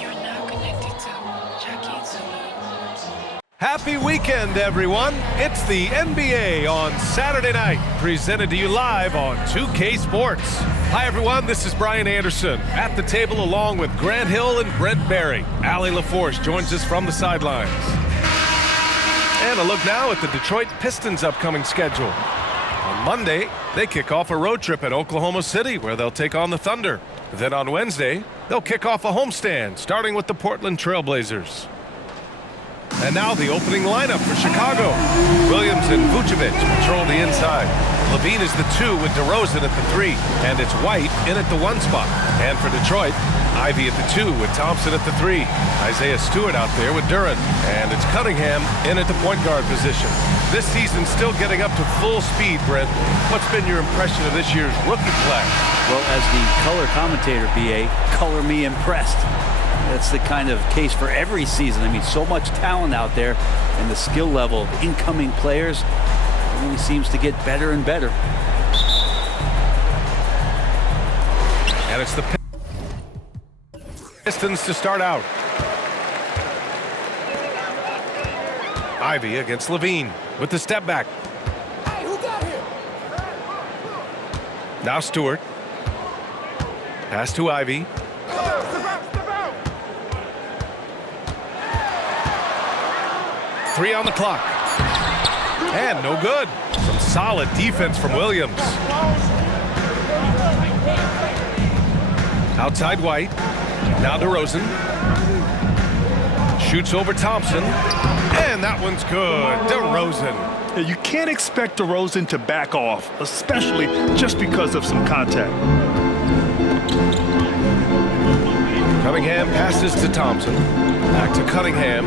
You're now connected to Jackie Zulu. Happy weekend, everyone. It's the NBA on Saturday night, presented to you live on 2K Sports. Hi, everyone. This is Brian Anderson at the table along with Grant Hill and Brent Barry. Allie LaForce joins us from the sidelines. And a look now at the Detroit Pistons' upcoming schedule. On Monday, they kick off a road trip at Oklahoma City, where they'll take on the Thunder. Then on Wednesday, they'll kick off a homestand, starting with the Portland Trailblazers. And now the opening lineup for Chicago. Williams and Vucevic patrol the inside. Levine is the 2 with DeRozan at the 3, and it's White in at the 1 spot. And for Detroit, Ivy at the 2 with Thompson at the 3. Isaiah Stewart out there with Duren. And it's Cunningham in at the point guard position. This season's still getting up to full speed, Brent. What's been your impression of this year's rookie class? Well, as the color commentator, BA, color me impressed. That's the kind of case for every season. I mean, so much talent out there, and the skill level of incoming players only seems to get better and better. And it's the Pistons to start out. Ivy against Levine with the step back. Hey, who got here? Now Stewart. Pass to Ivy. Step out. 3 on the clock. And no good. Some solid defense from Williams. Outside White. Now DeRozan. Shoots over Thompson. And that one's good. DeRozan. You can't expect DeRozan to back off, especially just because of some contact. Cunningham passes to Thompson. Back to Cunningham.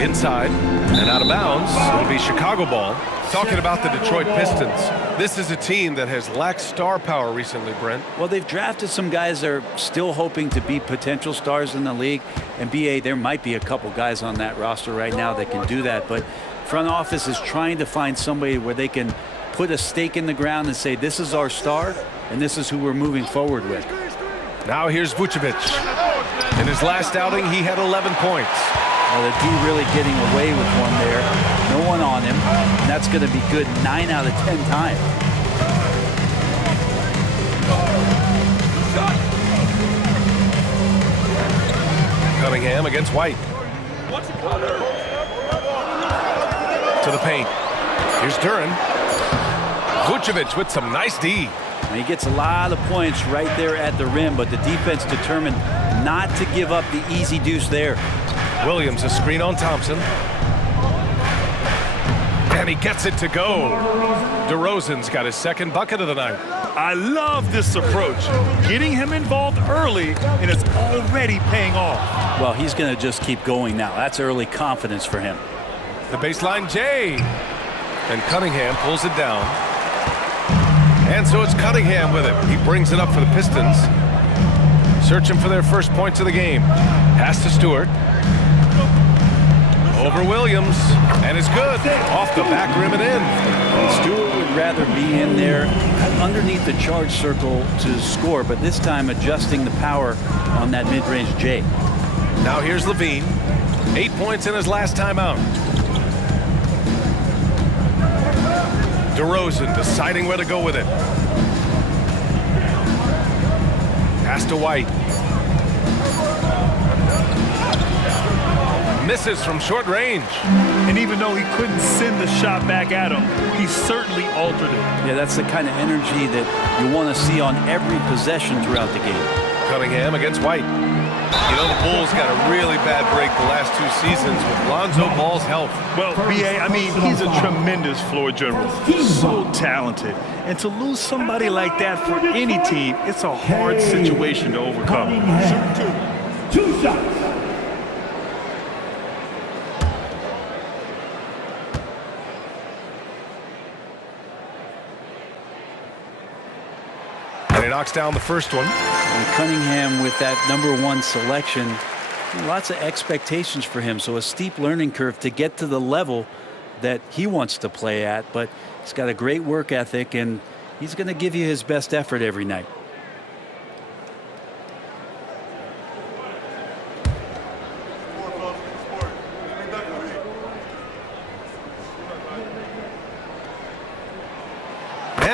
Inside and out of bounds. It'll be Chicago ball. Talking about the Detroit Pistons, this is a team that has lacked star power recently, Brent. Well, they've drafted some guys that are still hoping to be potential stars in the league. And BA, there might be a couple guys on that roster right now that can do that. But front office is trying to find somebody where they can put a stake in the ground and say, this is our star, and this is who we're moving forward with. Now here's Vucevic. In his last outing, he had 11 points. Well, the D really getting away with one there. No one on him. And that's going to be good 9 out of 10 times. Cunningham against White. To the paint. Here's Duren. Vucevic with some nice D. And he gets a lot of points right there at the rim, but the defense determined not to give up the easy deuce there. Williams a screen on Thompson. And he gets it to go. DeRozan's got his second bucket of the night. I love this approach. Getting him involved early, and it's already paying off. Well, he's going to just keep going now. That's early confidence for him. The baseline J. And Cunningham pulls it down. And so it's Cunningham with it. He brings it up for the Pistons. Searching for their first points of the game. Pass to Stewart. Over Williams. And it's good. Off the back rim and in. Stewart would rather be in there underneath the charge circle to score, but this time adjusting the power on that mid-range J. Now here's Levine. 8 points in his last time out. DeRozan deciding where to go with it. Pass to White. Misses from short range. And even though he couldn't send the shot back at him, he certainly altered it. Yeah, that's the kind of energy that you want to see on every possession throughout the game. Cunningham against White. You know, the Bulls got a really bad break the last 2 seasons with Lonzo Ball's health. Well, BA, I mean, he's a tremendous floor general. So talented. And to lose somebody like that for any team, it's a hard situation to overcome. Two shots. And he knocks down the first one. And Cunningham with that #1 selection, lots of expectations for him. So a steep learning curve to get to the level that he wants to play at. But he's got a great work ethic, and he's going to give you his best effort every night.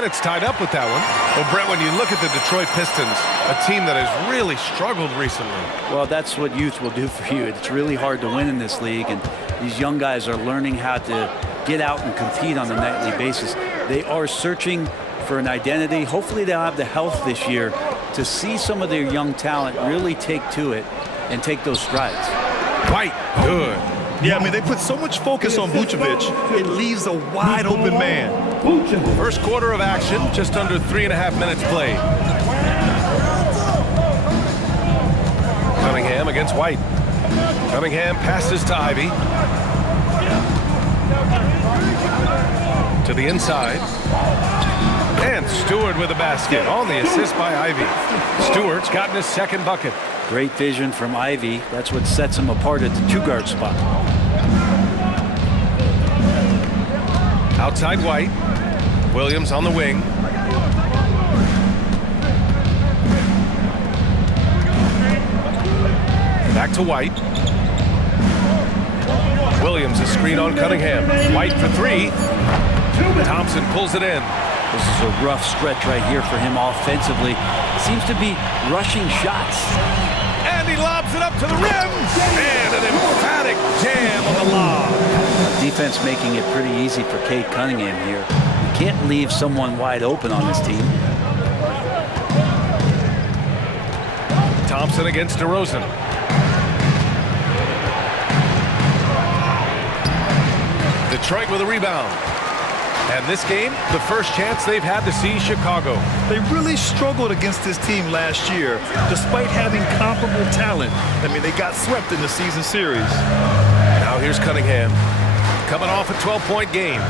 And it's tied up with that one. Well, Brent, when you look at the Detroit Pistons, a team that has really struggled recently. Well, that's what youth will do for you. It's really hard to win in this league, and these young guys are learning how to get out and compete on a nightly basis. They are searching for an identity. Hopefully they'll have the health this year to see some of their young talent really take to it and take those strides. White, good. Yeah, I mean, they put so much focus on Vucevic, it leaves a wide open man. First quarter of action, just under 3.5 minutes played. Cunningham against White. Cunningham passes to Ivy. To the inside. And Stewart with a basket on the assist by Ivy. Stewart's gotten his second bucket. Great vision from Ivy. That's what sets him apart at the two-guard spot. Outside White. Williams on the wing. Back to White. Williams a screen on Cunningham. White for three. Thompson pulls it in. This is a rough stretch right here for him offensively. Seems to be rushing shots. And he lobs it up to the rim. And an emphatic jam on the lob. Defense making it pretty easy for Cade Cunningham here. You can't leave someone wide open on this team. Thompson against DeRozan. Detroit with a rebound. And this game, the first chance they've had to see Chicago. They really struggled against this team last year, despite having comparable talent. I mean, they got swept in the season series. Now here's Cunningham, coming off a 12-point game.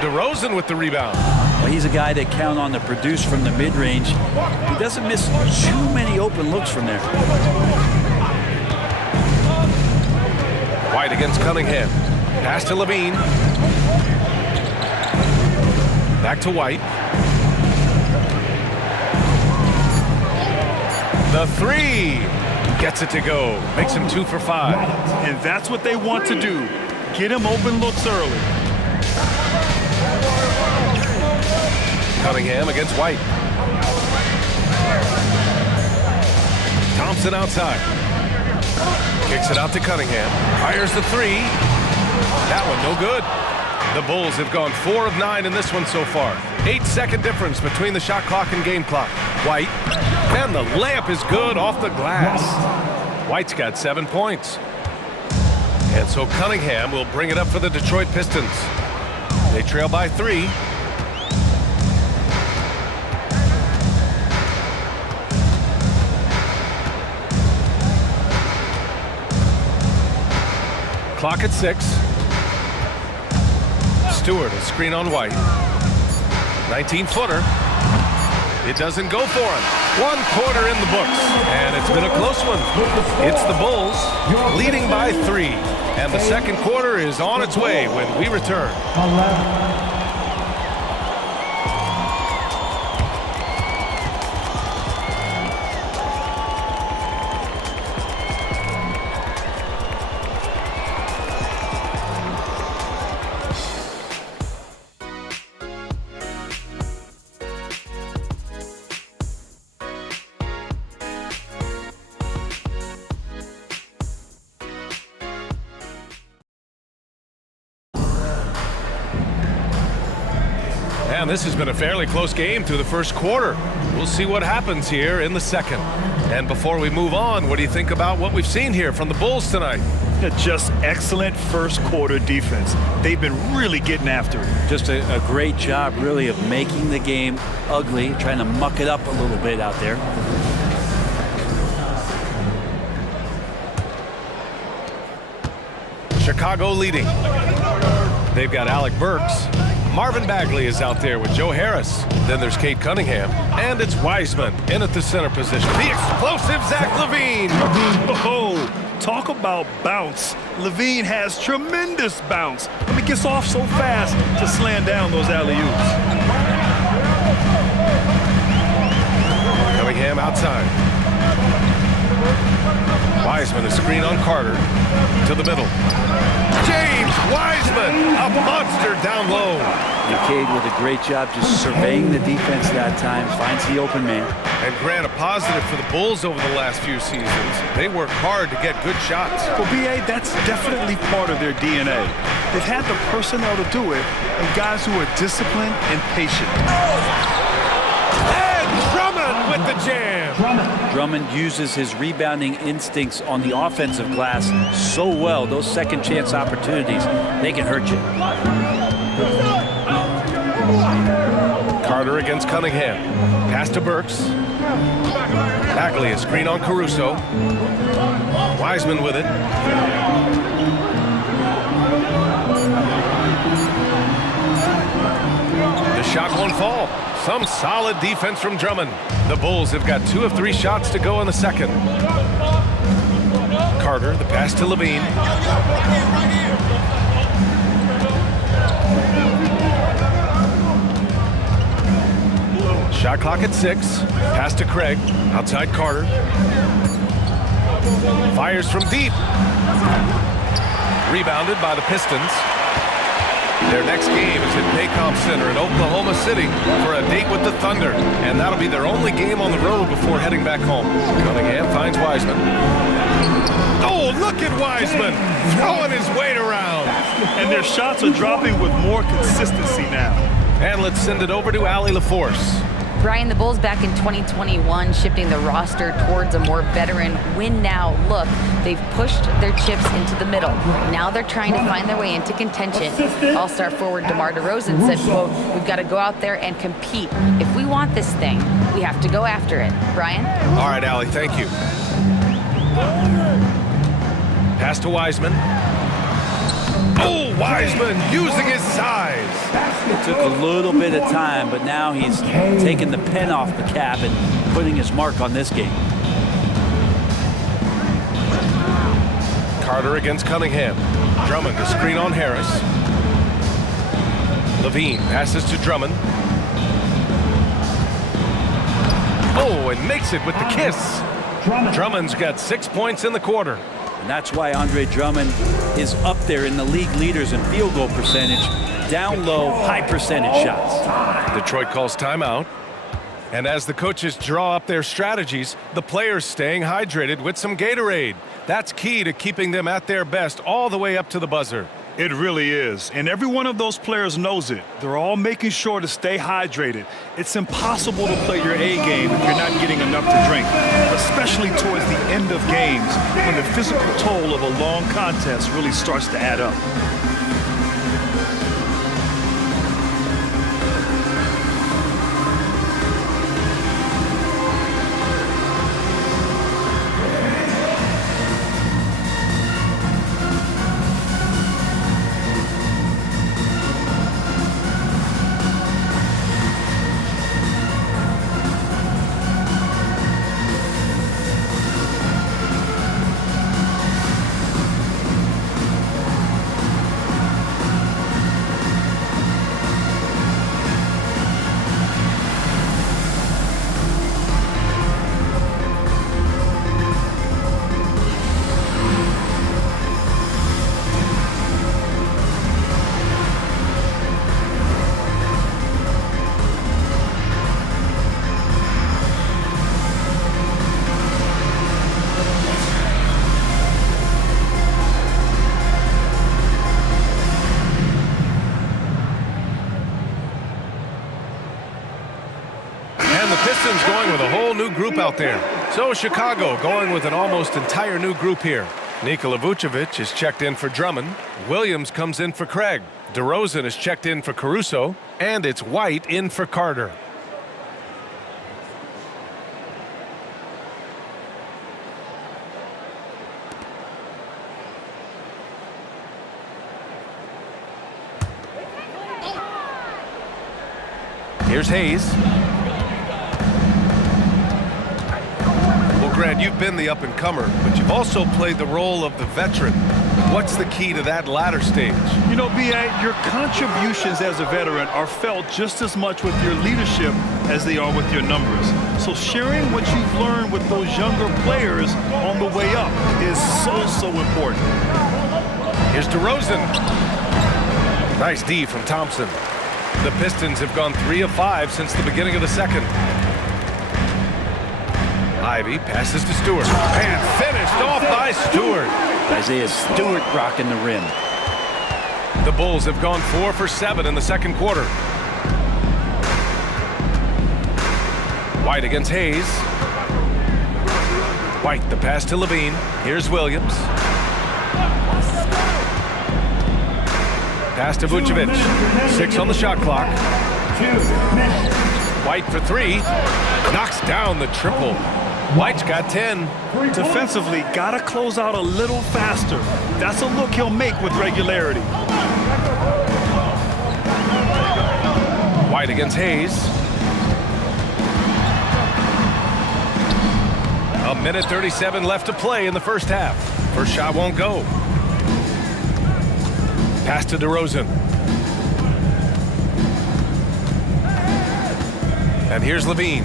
DeRozan with the rebound. Well, he's a guy that count on to produce from the mid-range. He doesn't miss too many open looks from there. White against Cunningham. Pass to Levine. Back to White. The three. Gets it to go. Makes him 2 for 5. And that's what they want to do. Get him open looks early. Cunningham against White. Thompson outside. Kicks it out to Cunningham. Fires the three. That one no good. The Bulls have gone 4 of 9 in this one so far. 8-second difference between the shot clock and game clock. White. And the layup is good off the glass. White's got 7 points. And so Cunningham will bring it up for the Detroit Pistons. They trail by 3. Clock at 6. Stewart, a screen on White. 19-footer. It doesn't go for him. 1 quarter in the books, and it's been a close one. It's the Bulls leading by 3, and the second quarter is on its way when we return. And this has been a fairly close game through the first quarter. We'll see what happens here in the second. And before we move on, what do you think about what we've seen here from the Bulls tonight? Just excellent first quarter defense. They've been really getting after it. Just a great job, really, of making the game ugly, trying to muck it up a little bit out there. Chicago leading. They've got Alec Burks. Marvin Bagley is out there with Joe Harris. Then there's Cade Cunningham. And it's Wiseman in at the center position. The explosive Zach LaVine. Oh, talk about bounce. LaVine has tremendous bounce. I mean, gets off so fast to slam down those alley-oops. Cunningham outside. Wiseman, a screen on Carter. To the middle. James Wiseman, a monster down low. And Cade with a great job just surveying the defense that time, finds the open man. And Grant, a positive for the Bulls over the last few seasons. They work hard to get good shots. Well, B.A., that's definitely part of their DNA. They've had the personnel to do it, and guys who are disciplined and patient. And Drummond with the jam. Drummond uses his rebounding instincts on the offensive glass so well. Those second chance opportunities, they can hurt you. Carter against Cunningham. Pass to Burks. Bagley, a screen on Caruso. Wiseman with it. The shot won't fall. Some solid defense from Drummond. The Bulls have got 2 of 3 shots to go in the second. Carter, the pass to Levine. Shot clock at 6. Pass to Craig. Outside Carter. Fires from deep. Rebounded by the Pistons. Their next game is at Paycom Center in Oklahoma City for a date with the Thunder. And that'll be their only game on the road before heading back home. Cunningham finds Wiseman. Oh, look at Wiseman throwing his weight around. And their shots are dropping with more consistency now. And let's send it over to Allie LaForce. Brian, the Bulls back in 2021 shifting the roster towards a more veteran win-now look. They've pushed their chips into the middle. Now they're trying to find their way into contention. All-star forward DeMar DeRozan said, quote, "We've got to go out there and compete. If we want this thing, we have to go after it." Brian? All right, Allie, thank you. Pass to Wiseman. Oh, Wiseman using his size. It took a little bit of time, but now he's taking the pen off the cap and putting his mark on this game. Carter against Cunningham. Drummond to screen on Harris. Levine passes to Drummond. Oh, and makes it with the kiss. Drummond's got 6 points in the quarter. And that's why Andre Drummond is up there in the league leaders in field goal percentage. Down low, high percentage shots. Detroit calls timeout. And as the coaches draw up their strategies, the players staying hydrated with some Gatorade. That's key to keeping them at their best all the way up to the buzzer. It really is. And every one of those players knows it. They're all making sure to stay hydrated. It's impossible to play your A game if you're not getting enough to drink, especially towards the end of games when the physical toll of a long contest really starts to add up. Pistons going with a whole new group out there. So Chicago going with an almost entire new group here. Nikola Vucevic is checked in for Drummond. Williams comes in for Craig. DeRozan is checked in for Caruso. And it's White in for Carter. Here's Hayes. Well, Grant, you've been the up-and-comer, but you've also played the role of the veteran. What's the key to that latter stage? You know, B.A., your contributions as a veteran are felt just as much with your leadership as they are with your numbers. So sharing what you've learned with those younger players on the way up is so important. Here's DeRozan. Nice D from Thompson. The Pistons have gone 3 of 5 since the beginning of the second. Ivy passes to Stewart. And finished off by Stewart. Isaiah Stewart rocking the rim. The Bulls have gone 4 for 7 in the second quarter. White against Hayes. White, the pass to Levine. Here's Williams. Pass to Vucevic. 6 on the shot clock. White for 3. Knocks down the triple. White's got 10. Defensively, got to close out a little faster. That's a look he'll make with regularity. White against Hayes. A minute 37 left to play in the first half. First shot won't go. Pass to DeRozan. And here's Levine.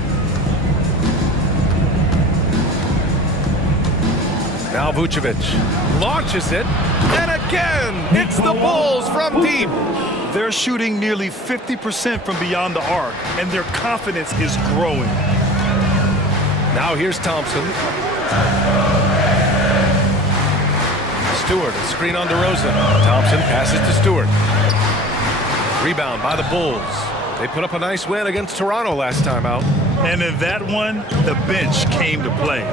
Now Vucevic launches it, and again, it's the Bulls from deep. They're shooting nearly 50% from beyond the arc, and their confidence is growing. Now here's Thompson. Stewart, a screen on DeRozan. Thompson passes to Stewart. Rebound by the Bulls. They put up a nice win against Toronto last time out. And in that one, the bench came to play.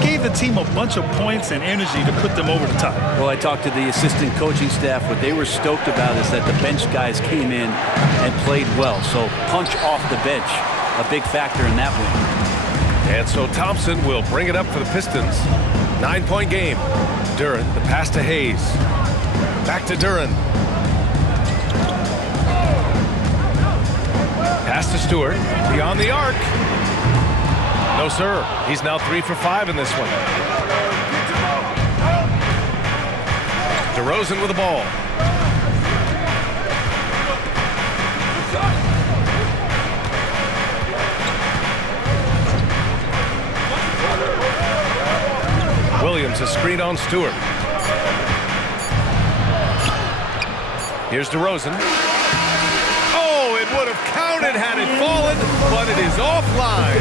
Gave the team a bunch of points and energy to put them over the top. Well, I talked to the assistant coaching staff. What they were stoked about is that the bench guys came in and played well. So punch off the bench, a big factor in that win. And so Thompson will bring it up for the Pistons. 9-point game. Duren, the pass to Hayes. Back to Duren. Pass to Stewart. Beyond the arc. No, sir. He's now 3 for 5 in this one. DeRozan with the ball. Williams, a screen on Stewart. Here's DeRozan. Oh, it would have counted had it fallen, but it is offline.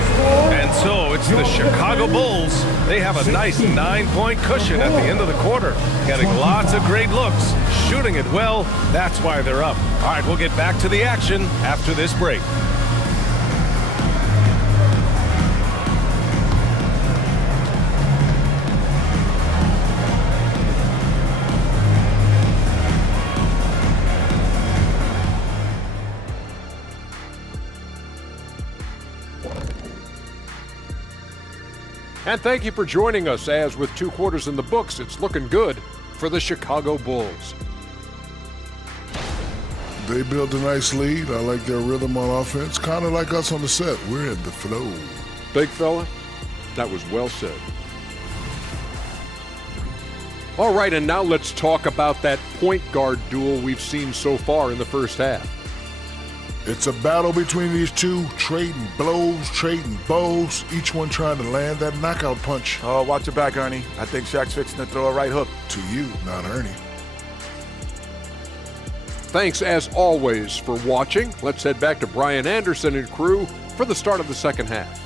And so it's the Chicago Bulls. They have a nice 9-point cushion at the end of the quarter. Getting lots of great looks, shooting it well. That's why they're up. All right, we'll get back to the action after this break. And thank you for joining us as with 2 quarters in the books, it's looking good for the Chicago Bulls. They built a nice lead. I like their rhythm on offense. Kind of like us on the set. We're in the flow. Big fella, that was well said. All right, and now let's talk about that point guard duel we've seen so far in the first half. It's a battle between these two, trading blows, trading bows, each one trying to land that knockout punch. Oh, watch your back, Ernie. I think Shaq's fixing to throw a right hook. To you, not Ernie. Thanks, as always, for watching. Let's head back to Brian Anderson and crew for the start of the second half.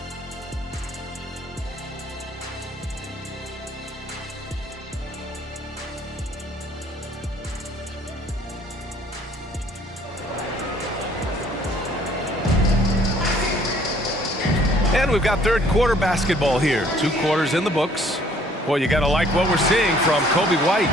And we've got third quarter basketball here. 2 quarters in the books. Boy, you got to like what we're seeing from Kobe White.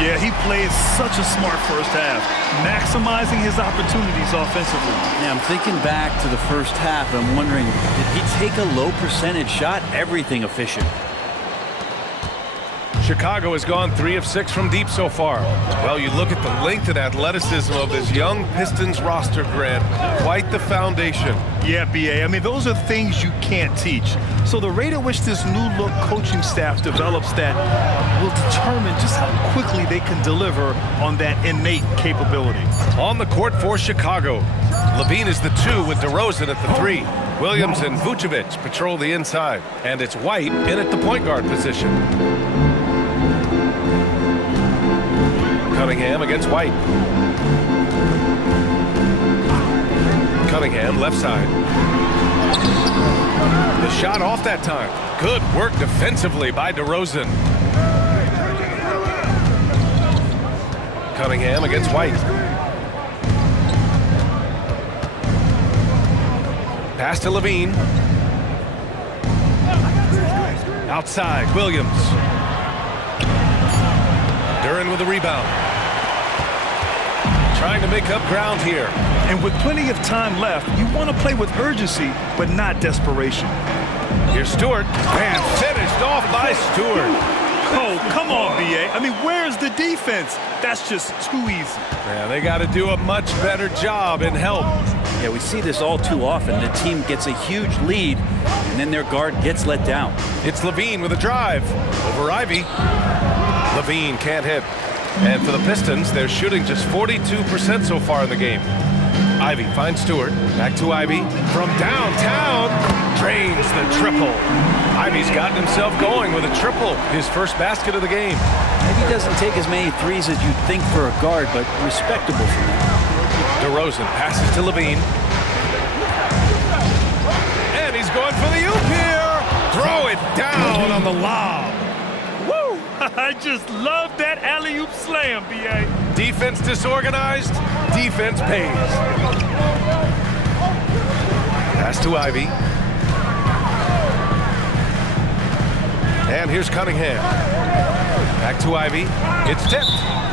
Yeah, he played such a smart first half, maximizing his opportunities offensively. Yeah, I'm thinking back to the first half. I'm wondering, did he take a low percentage shot? Everything efficient. Chicago has gone 3 of 6 from deep so far. Well, you look at the length and athleticism of this young Pistons roster, Grant. Quite the foundation. Yeah, B.A. I mean, those are things you can't teach. So the rate at which this new-look coaching staff develops that will determine just how quickly they can deliver on that innate capability. On the court for Chicago, Levine is the 2 with DeRozan at the 3. Williams and Vucevic patrol the inside. And it's White in at the point guard position. Cunningham against White. Cunningham, left side. The shot off that time. Good work defensively by DeRozan. Cunningham against White. Pass to Levine. Outside, Williams. Duren with the rebound. Trying to make up ground here. And with plenty of time left, you want to play with urgency, but not desperation. Here's Stewart. And finished off by Stewart. Oh, come on, B.A. I mean, where's the defense? That's just too easy. Yeah, they got to do a much better job in help. Yeah, we see this all too often. The team gets a huge lead, and then their guard gets let down. It's Levine with a drive over Ivy. Levine can't hit. And for the Pistons, they're shooting just 42% so far in the game. Ivy finds Stewart. Back to Ivy. From downtown, drains the triple. Ivy's gotten himself going with a triple, his first basket of the game. Maybe he doesn't take as many threes as you'd think for a guard, but respectable for him. DeRozan passes to Levine. And he's going for the oop here. Throw it down on the lob. Woo! I just love that alley-oop slam, B.A. Defense disorganized, defense pays. Pass to Ivy. And here's Cunningham. Back to Ivy. It's tipped,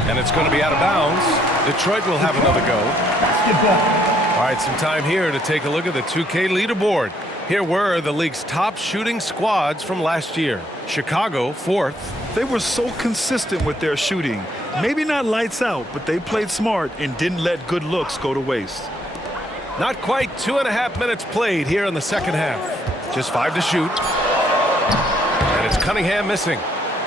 and it's going to be out of bounds. Detroit will have another go. All right, some time here to take a look at the 2K leaderboard. Here were the league's top shooting squads from last year. Chicago, 4th. They were so consistent with their shooting. Maybe not lights out, but they played smart and didn't let good looks go to waste. Not quite 2.5 minutes played here in the second half. Just 5 to shoot. And it's Cunningham missing.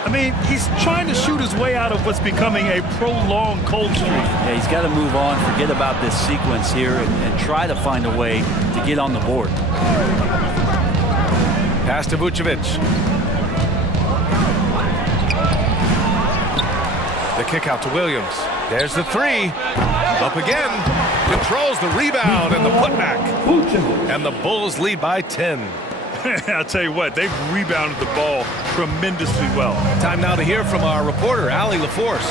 I mean, he's trying to shoot his way out of what's becoming a prolonged cold streak. Yeah, he's got to move on, forget about this sequence here, and try to find a way to get on the board. Pass to Vucevic. The kick out to Williams. There's the three. Up again. Controls the rebound and the putback. And the Bulls lead by 10. I'll tell you what, they've rebounded the ball tremendously well. Time now to hear from our reporter, Allie LaForce.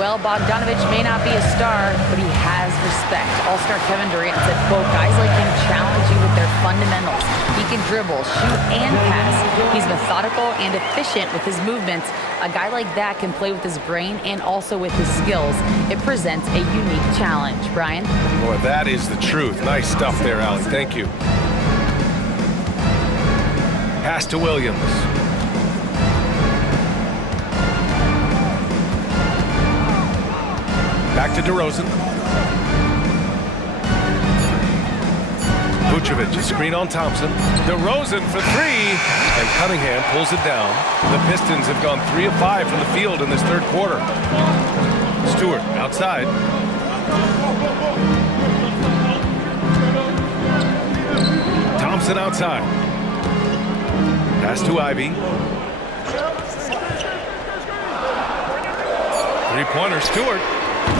Well, Bogdanovich may not be a star, but he has respect. All-star Kevin Durant said, quote, guys like him challenge you with their fundamentals. He can dribble, shoot, and pass. He's methodical and efficient with his movements. A guy like that can play with his brain and also with his skills. It presents a unique challenge. Brian? Boy, that is the truth. Nice stuff there, Allie. Thank you. Pass to Williams. Back to DeRozan. Vucevic, a screen on Thompson. DeRozan for three, and Cunningham pulls it down. The Pistons have gone 3 of 5 from the field in this third quarter. Stewart outside. Thompson outside. Pass to Ivy. Three-pointer, Stewart.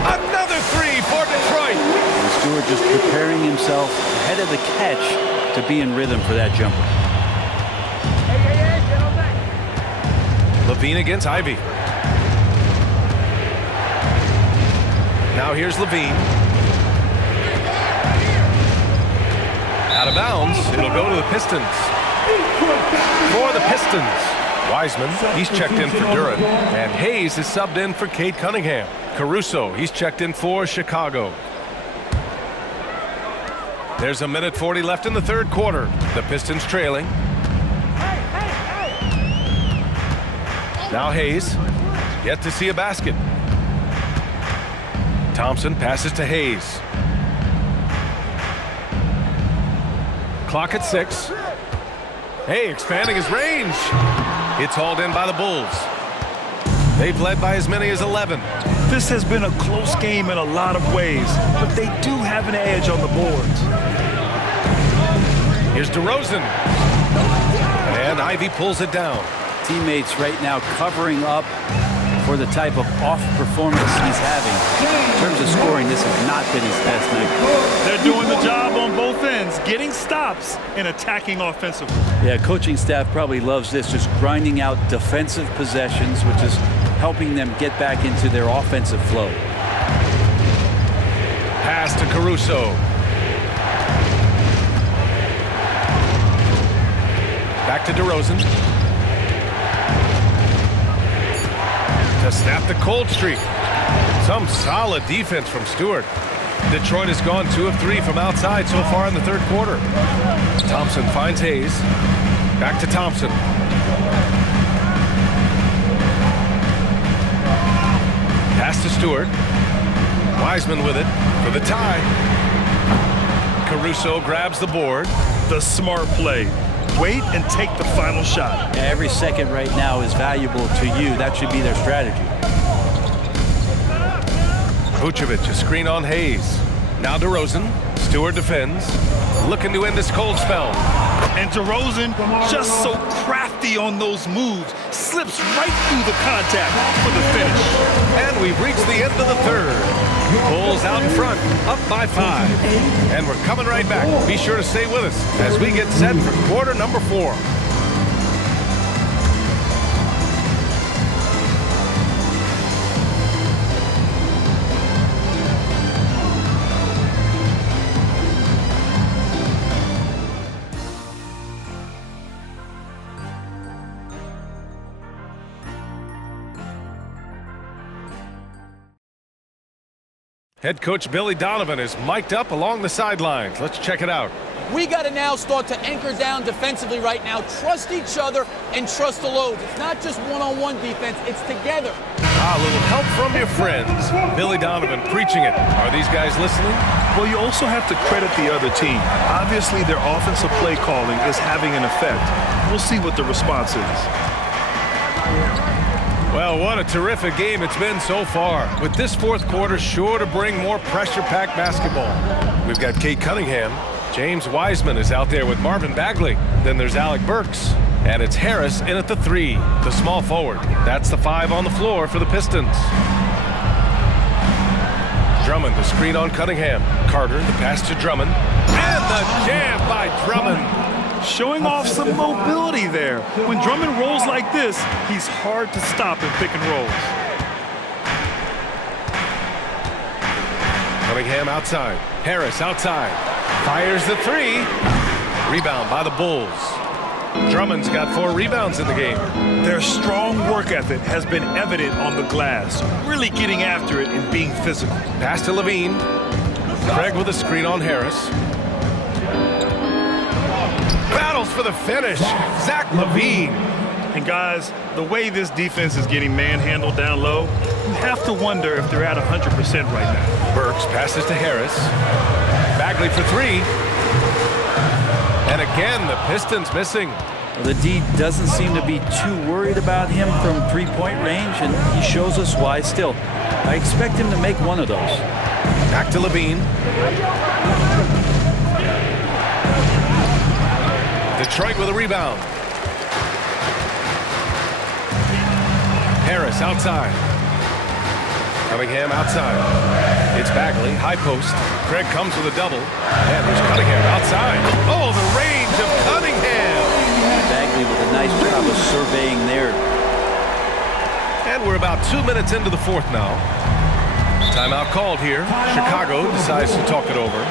Another three for Detroit. And Stewart just preparing himself ahead of the catch to be in rhythm for that jumper. Levine against Ivy. Now here's Levine. Out of bounds. It'll go to the Pistons. For the Pistons, Wiseman, he's checked in for Duren. And Hayes is subbed in for Cade Cunningham. Caruso, he's checked in for Chicago. There's 1:40 left in the third quarter. The Pistons trailing. Now Hayes, yet to see a basket. Thompson passes to Hayes. Clock at 6. Hey, expanding his range. It's hauled in by the Bulls. They've led by as many as 11. This has been a close game in a lot of ways, but they do have an edge on the boards. Here's DeRozan. And Ivy pulls it down. Teammates right now covering up for the type of off performance he's having. In terms of scoring, this has not been his best night. They're doing the job on both getting stops and attacking offensively. Yeah, coaching staff probably loves this, just grinding out defensive possessions, which is helping them get back into their offensive flow. Pass to Caruso. Back to DeRozan. To snap the cold streak. Some solid defense from Stewart. Detroit has gone 2 of 3 from outside so far in the third quarter. Thompson finds Hayes. Back to Thompson. Pass to Stewart. Wiseman with it for the tie. Caruso grabs the board. The smart play. Wait and take the final shot. Yeah, every second right now is valuable to you. That should be their strategy. Vucevic, a screen on Hayes. Now DeRozan. Stewart defends. Looking to end this cold spell. And DeRozan, just so crafty on those moves, slips right through the contact for the finish. And we've reached the end of the third. Bulls out in front, up by 5. And we're coming right back. Be sure to stay with us as we get set for quarter number 4. Head coach Billy Donovan is mic'd up along the sidelines. Let's check it out. We got to now start to anchor down defensively right now. Trust each other and trust the loads. It's not just one-on-one defense, it's together. A little help from your friends. Billy Donovan preaching it. Are these guys listening? Well, you also have to credit the other team. Obviously, their offensive play calling is having an effect. We'll see what the response is. Well, what a terrific game it's been so far. With this fourth quarter sure to bring more pressure-packed basketball. We've got Kate Cunningham. James Wiseman is out there with Marvin Bagley. Then there's Alec Burks. And it's Harris in at the 3, the small forward. That's the 5 on the floor for the Pistons. Drummond, the screen on Cunningham. Carter, the pass to Drummond. And the jam by Drummond. Showing off some mobility there. When Drummond rolls like this, he's hard to stop in pick and rolls. Cunningham outside. Harris outside. Fires the 3. Rebound by the Bulls. Drummond's got 4 rebounds in the game. Their strong work ethic has been evident on the glass, really getting after it and being physical. Pass to Levine. Craig with a screen on Harris. Battles for the finish. Zach Levine. And guys, the way this defense is getting manhandled down low, you have to wonder if they're at 100% right now. Burks passes to Harris. Bagley for 3. And again, the Pistons missing. Well, the D doesn't seem to be too worried about him from 3-point range, and he shows us why still. I expect him to make one of those. Back to Levine. Detroit with a rebound. Harris outside. Cunningham outside. It's Bagley, high post. Craig comes with a double. And there's Cunningham outside. Oh, the range of Cunningham. Bagley with a nice job of surveying there. And we're about 2 minutes into the fourth now. Timeout called here. Chicago decides to talk it over.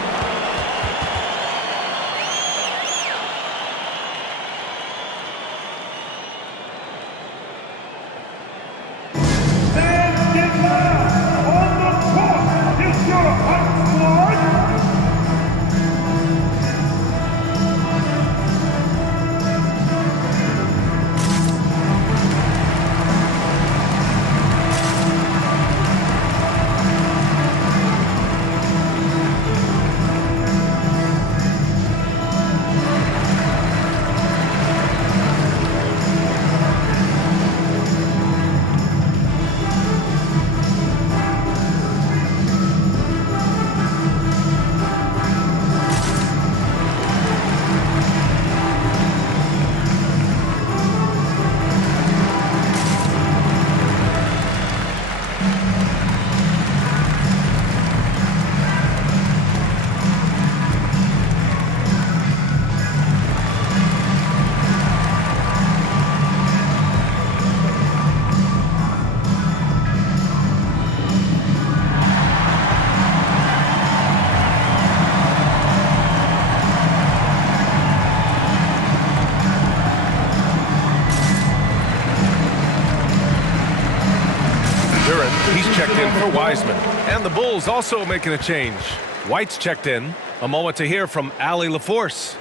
in for Wiseman. And the Bulls also making a change. White's checked in. A moment to hear from Allie LaForce.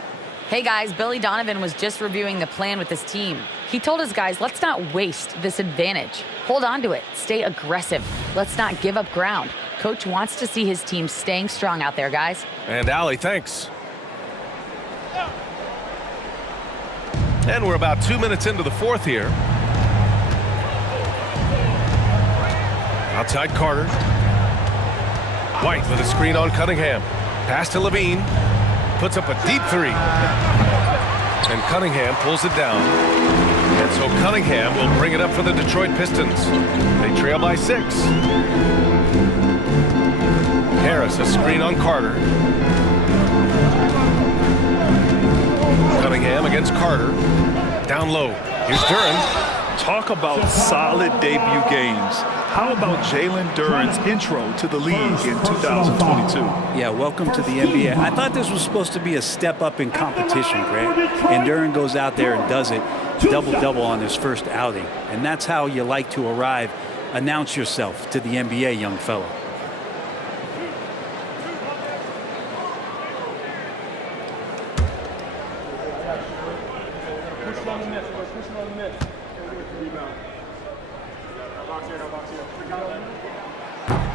Hey guys, Billy Donovan was just reviewing the plan with his team. He told his guys, let's not waste this advantage. Hold on to it. Stay aggressive. Let's not give up ground. Coach wants to see his team staying strong out there, guys. And Allie, thanks. And we're about 2 minutes into the fourth here. Outside Carter. White with a screen on Cunningham. Pass to Levine. Puts up a deep three. And Cunningham pulls it down. And so Cunningham will bring it up for the Detroit Pistons. They trail by 6. Harris, a screen on Carter. Cunningham against Carter. Down low. Here's Duren. Talk about solid debut games. How about Jalen Duren's intro to the league in 2022? Yeah, welcome to the NBA. I thought this was supposed to be a step up in competition, Grant. And Duren goes out there and does it double-double on his first outing. And that's how you like to arrive. Announce yourself to the NBA, young fellow.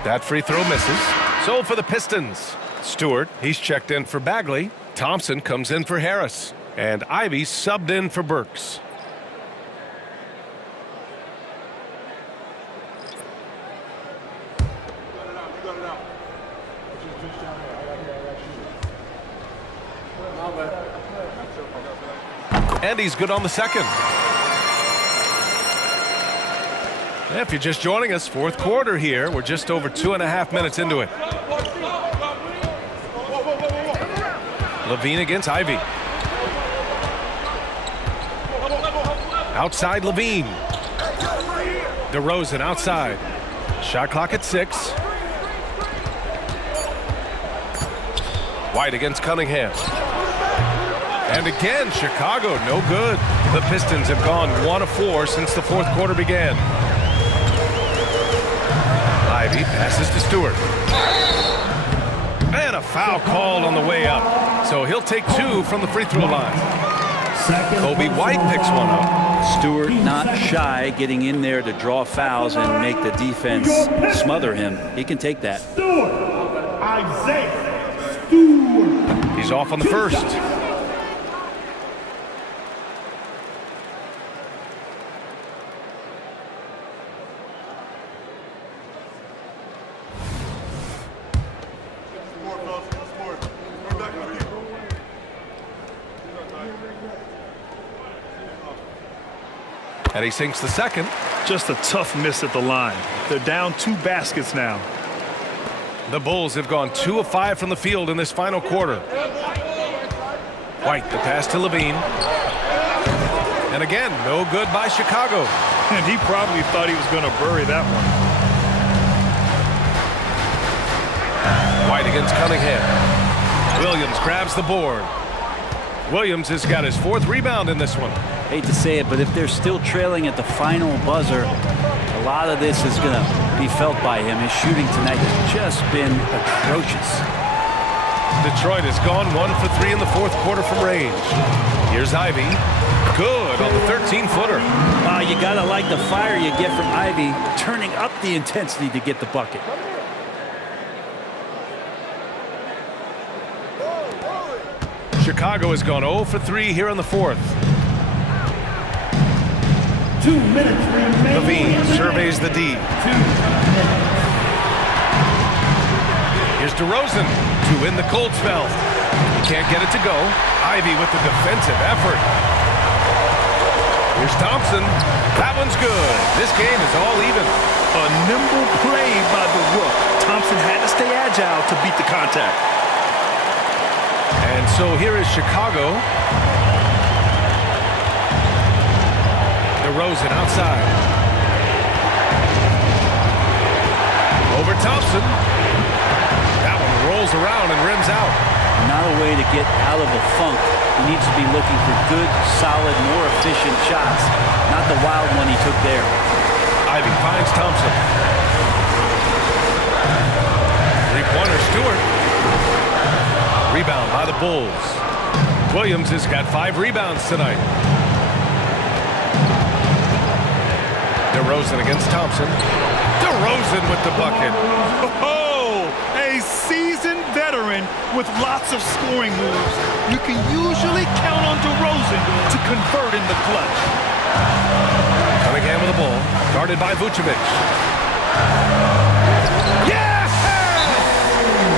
That free throw misses. So for the Pistons, Stewart, he's checked in for Bagley. Thompson comes in for Harris. And Ivy subbed in for Burks. And he's good on the second. If you're just joining us, fourth quarter here. We're just over 2.5 minutes into it. Levine against Ivy. Outside Levine. DeRozan outside. Shot clock at 6. White against Cunningham. And again, Chicago, no good. The Pistons have gone 1 of 4 since the fourth quarter began. Ivy passes to Stewart. And a foul called on the way up. So he'll take 2 from the free throw line. Kobe White picks one up. Stewart not shy, getting in there to draw fouls and make the defense smother him. He can take that. Isaiah Stewart. He's off on the first. And he sinks the second. Just a tough miss at the line. They're down 2 baskets now. The Bulls have gone 2 of 5 from the field in this final quarter. White, the pass to Levine. And again, no good by Chicago. And he probably thought he was going to bury that one. White against Cunningham. Williams grabs the board. Williams has got his 4th rebound in this one. Hate to say it, but if they're still trailing at the final buzzer, a lot of this is going to be felt by him. His shooting tonight has just been atrocious. Detroit has gone 1 for 3 in the fourth quarter from range. Here's Ivy. Good on the 13-footer. You got to like the fire you get from Ivy, turning up the intensity to get the bucket. Chicago has gone 0 for 3 here in the fourth. 2 minutes remaining. Levine surveys the D. Here's DeRozan to win the cold spell. He can't get it to go. Ivy with the defensive effort. Here's Thompson. That one's good. This game is all even. A nimble play by the Rook. Thompson had to stay agile to beat the contact. And so here is Chicago. DeRozan outside. Over Thompson. That one rolls around and rims out. Not a way to get out of a funk. He needs to be looking for good, solid, more efficient shots. Not the wild one he took there. Ivy finds Thompson. Stewart. Rebound by the Bulls. Williams has got 5 rebounds tonight. DeRozan against Thompson. DeRozan with the bucket. Oh, a seasoned veteran with lots of scoring moves. You can usually count on DeRozan to convert in the clutch. Cunningham with the ball, guarded by Vucevic. Yes!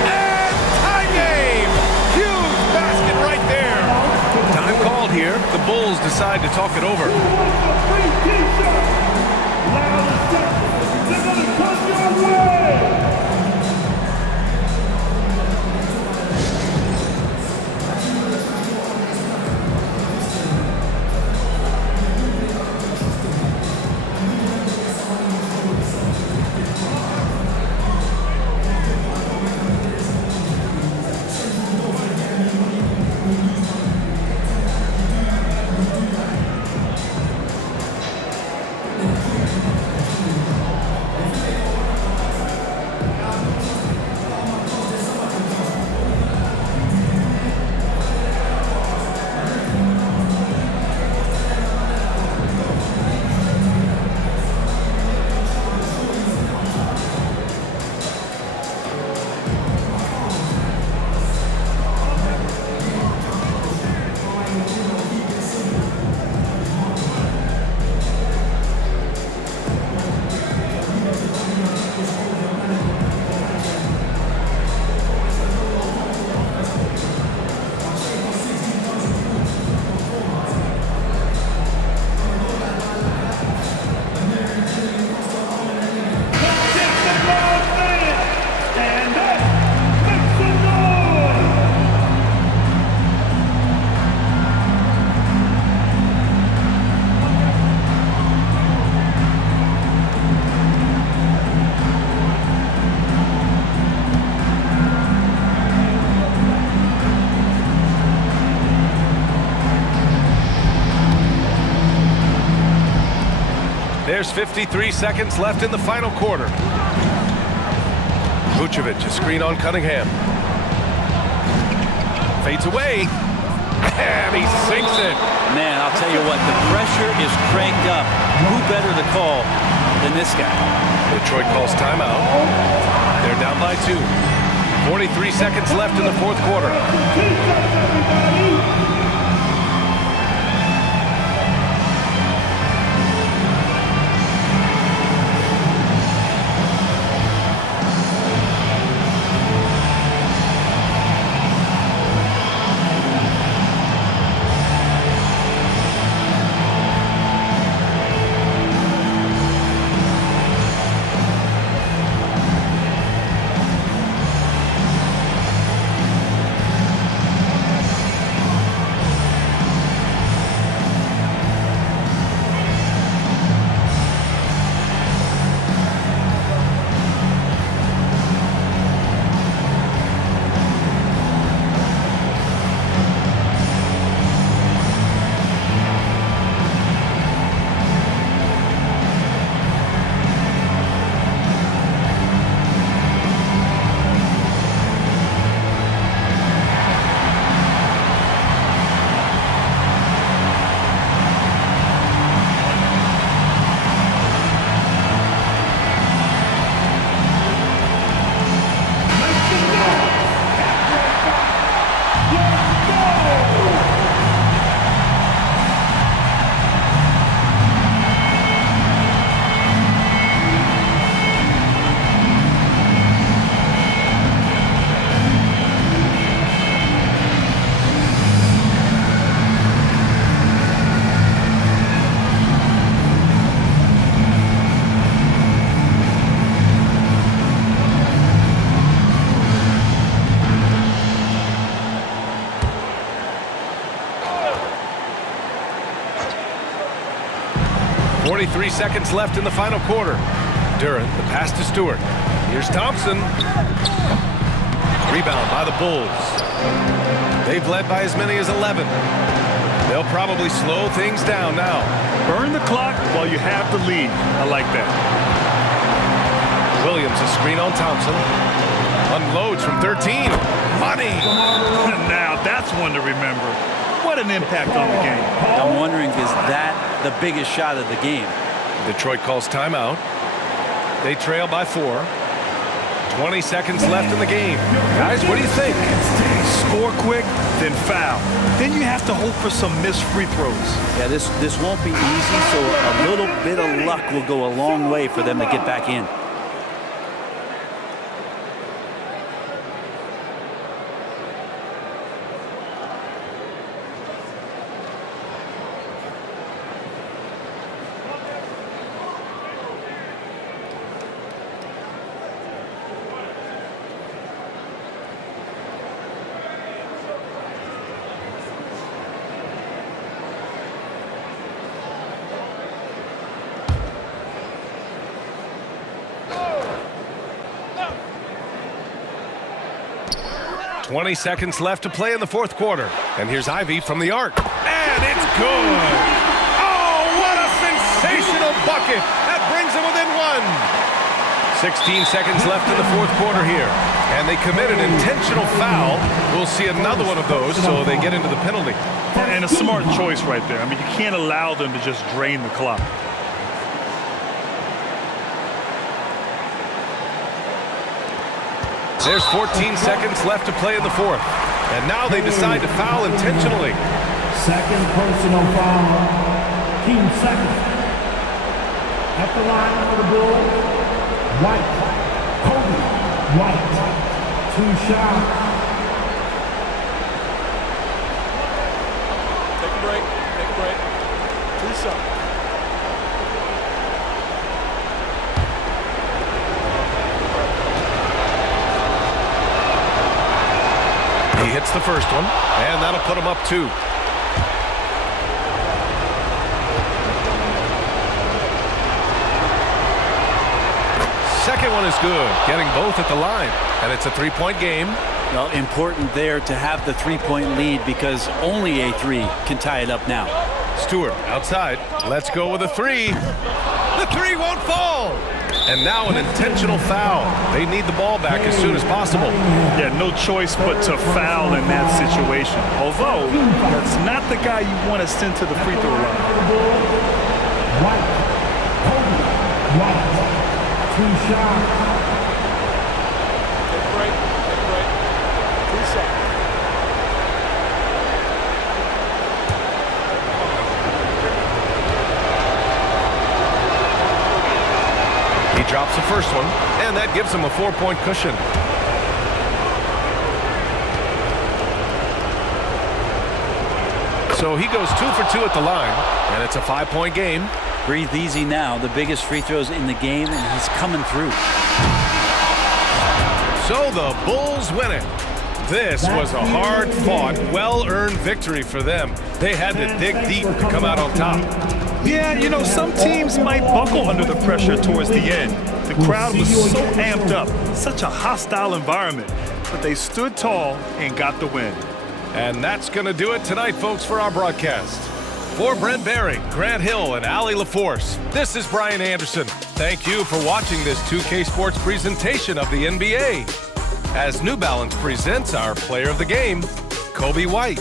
And tie game! Huge basket right there. Time called here. The Bulls decide to talk it over. There's 53 seconds left in the final quarter. Vucevic, a screen on Cunningham. Fades away. And he sinks it. Man, I'll tell you what, the pressure is cranked up. Who better to call than this guy? Detroit calls timeout. They're down by 2. 43 seconds left in the fourth quarter. Seconds left in the final quarter. Durant, the pass to Stewart. Here's Thompson. Rebound by the Bulls. They've led by as many as 11. They'll probably slow things down now. Burn the clock while you have the lead. I like that. Williams, a screen on Thompson. Unloads from 13. Money. Now that's one to remember. What an impact on the game. I'm wondering, is that the biggest shot of the game? Detroit calls timeout. They trail by 4. 20 seconds left in the game. Guys, what do you think? Score quick, then foul. Then you have to hope for some missed free throws. Yeah, this won't be easy, so a little bit of luck will go a long way for them to get back in. $20 seconds left to play in the fourth quarter. And here's Ivy from the arc. And it's good. Oh, what a sensational bucket. That brings them within 1. 16 seconds left in the fourth quarter here. And they commit an intentional foul. We'll see another one of those, so they get into the penalty. And a smart choice right there. I mean, you can't allow them to just drain the clock. There's 14 seconds left to play in the fourth. And now they decide to foul intentionally. Second personal foul. Team second. At the line for the Bulls, White. Kobe White. 2 shots. Take a break. Take a break. 2 shots. He hits the first one, and that'll put him up 2. Second one is good, getting both at the line, and it's a 3-point game. Well, important there to have the 3-point lead because only a 3 can tie it up now. Stewart outside. Let's go with a 3. The 3 won't fall. And now an intentional foul. They need the ball back as soon as possible. Yeah, no choice but to foul in that situation. Although, that's not the guy you want to send to the free throw line. White. Kobe White. 2 shots. Take a break. Take a break. 2 shots. He drops the first one, and that gives him a 4-point cushion. So he goes 2 for 2 at the line, and it's a 5-point game. Breathe easy now. The biggest free throws in the game, and he's coming through. So the Bulls win it. This was a hard-fought, well-earned victory for them. They had to dig deep to come out on top. Yeah, you know, some teams might buckle under the pressure towards the end. The crowd was so amped up, such a hostile environment, but they stood tall and got the win. And that's going to do it tonight, folks, for our broadcast. For Brent Barry, Grant Hill, and Allie LaForce, this is Brian Anderson. Thank you for watching this 2K Sports presentation of the NBA. As New Balance presents our player of the game, Kobe White.